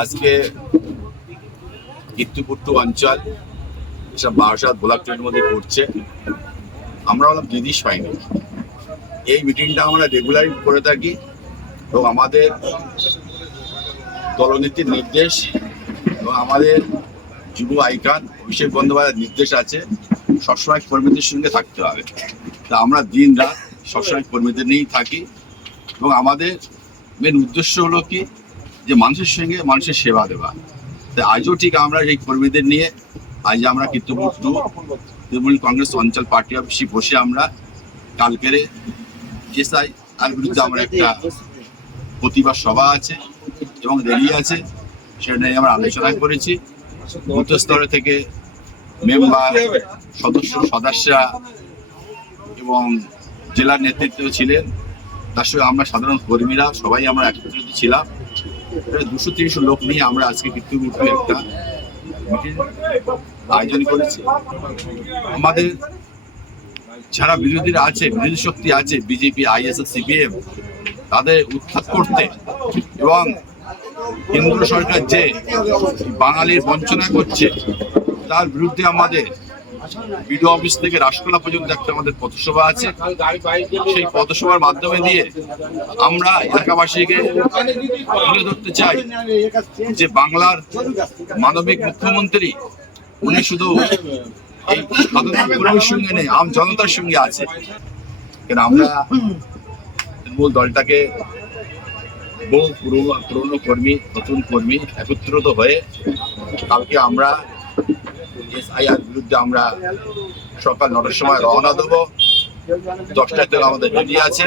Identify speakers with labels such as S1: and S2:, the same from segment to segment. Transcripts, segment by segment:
S1: আজকে কীর্তিপুট্টু অঞ্চল এসব বারাসাত গোলাপটের মধ্যে পড়ছে, আমরা বললাম দিদিস পাইনি। এই মিটিংটা আমরা রেগুলারই করে থাকি এবং আমাদের দলনীতির নির্দেশ এবং আমাদের যুব আইকান, অভিষেক বন্দ্যোপাধ্যায়ের নির্দেশ আছে, সবসময় কর্মীদের সঙ্গে থাকতে হবে। তা আমরা দিন রাত সবসময় কর্মীদের নিয়েই থাকি এবং আমাদের মেন উদ্দেশ্য হলো কি যে মানুষের সঙ্গে মানুষের সেবা দেওয়া। তাই আজও ঠিক আমরা এই কর্মীদের নিয়ে, আজ আমরা কীর্তপুর টু তৃণমূল কংগ্রেস অঞ্চল পার্টি অফিসে বসে আমরা কালকেরে এসআই আর বিরুদ্ধে আমরা একটা প্রতিবাদ সভা আছে এবং র্যালি আছে, সেটা নিয়ে আমরা আলোচনা করেছি। বুথ স্তরে থেকে মেম্বার, সদস্য, সদস্যরা এবং জেলার নেতৃত্ব ছিলেন। তার সঙ্গে আমরা সাধারণ কর্মীরা সবাই আমরা একত্রিত ছিলাম। দুশো তিনশো লোক নিয়ে আমরা আজকে কীর্তিমূর্তি একটা আয়োজন করেছি। আমাদের যারা বিরোধীরা আছে, বিরোধী শক্তি আছে বিজেপি আইএসএফ সিপিএম তাদের উত্থাপ করতে এবং কেন্দ্র সরকার যে বাঙালির বঞ্চনা করছে, তার বিরুদ্ধে আমাদের বিডিও অফিস থেকে রাষ্ট্রকলা পর্যন্ত একটা আমাদের পথসভা আছে। সেই পথসভার মাধ্যমে দিয়ে আমরা এলাকাবাসীকে তুলে ধরতে চাই যে বাংলার মানবিক মুখ্যমন্ত্রী, উনি শুধু এই সাধারণ সঙ্গে নেই, আম জনতার সঙ্গে আছে। কেন আমরা তৃণমূল দলটাকে বহু পুরনো পুরনো কর্মী, নতুন কর্মী একত্রিত হয়ে কালকে আমরা এসআইআর বিরুদ্ধে আমরা সকাল নটার সময় রওনা দেবো। দশটায় থেকে আমাদের রেডি আছে।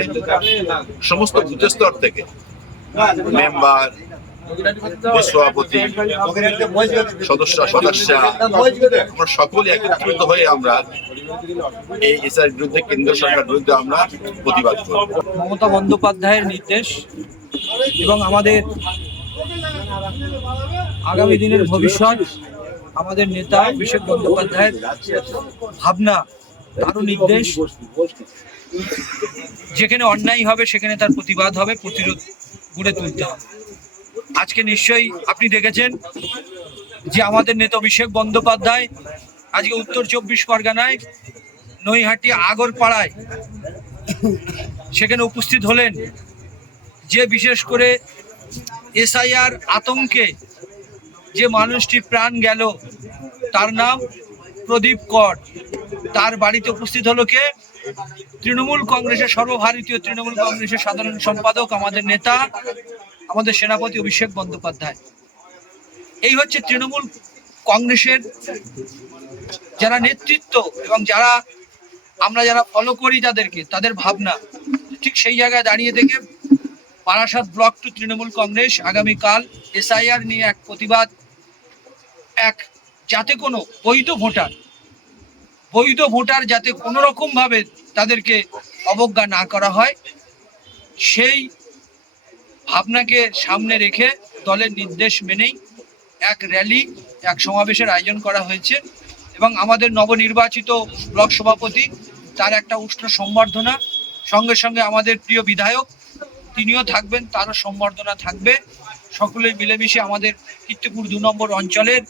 S1: সমস্ত বুথ থেকে মেম্বার সভাপতি, সদস্য সদস্য, আমরা সকলে একত্রিত হয়ে আমরা এই এসআর বিরুদ্ধে, কেন্দ্র সরকার বিরুদ্ধে আমরা প্রতিবাদ করব।
S2: মমতা বন্দ্যোপাধ্যায়ের নির্দেশ এবং আমাদের আগামী দিনের ভবিষ্যৎ আমাদের নেতা, অভিষেক বন্দ্যোপাধ্যায়ের ভাবনা তারও নির্দেশ। যেখানে অন্যায় হবে, সেখানে তার প্রতিবাদ হবে, প্রতিরোধ গড়ে তুলতে হবে। আজকে নিশ্চয়ই আপনি দেখেছেন যে আমাদের নেতা অভিষেক বন্দ্যোপাধ্যায় আজকে উত্তর চব্বিশ পরগনায়, নৈহাটি, আগরপাড়ায় সেখানে উপস্থিত হলেন। যে বিশেষ করে এসআইআর আতঙ্কে যে মানুষটি প্রাণ গেল, তার নাম প্রদীপ কর। তার বাড়িতে উপস্থিত হলো কে? তৃণমূল কংগ্রেসের সর্বভারতীয় তৃণমূল কংগ্রেসের সাধারণ সম্পাদক, আমাদের নেতা, আমাদের সেনাপতি অভিষেক বন্দ্যোপাধ্যায়। এই হচ্ছে তৃণমূল কংগ্রেসের যারা নেতৃত্ব এবং যারা আমরা যারা ফলো করি তাদেরকে, তাদের ভাবনা। ঠিক সেই জায়গায় দাঁড়িয়ে থেকে বারাসাত ব্লক টু তৃণমূল কংগ্রেস আগামীকাল এসআইআর নিয়ে এক প্রতিবাদ এক, যাতে কোনো বৈধ ভোটার বৈধ ভোটার যাতে কোনো রকম ভাবে তাদেরকে অবজ্ঞা না করা হয়, সেই ভাবনাকে সামনে রেখে দলের নির্দেশ মেনেই এক র্যালি, এক সমাবেশের আয়োজন করা হয়েছে এবং আমাদের নবনির্বাচিত ব্লক সভাপতি, তার একটা উষ্ণ সম্বর্ধনা, সঙ্গে সঙ্গে আমাদের প্রিয় বিধায়ক, তিনিও থাকবেন, তারও সম্বর্ধনা থাকবে। সকলে মিলেমিশে আমাদের কীর্তিপুর দু নম্বর অঞ্চলের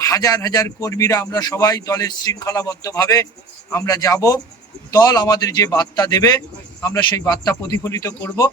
S2: হাজার হাজার কর্মীরা আমরা সবাই দলের শৃঙ্খলাবদ্ধভাবে আমরা যাব। দল আমাদের যে বার্তা দেবে, আমরা সেই বার্তা প্রতিফলিত করব।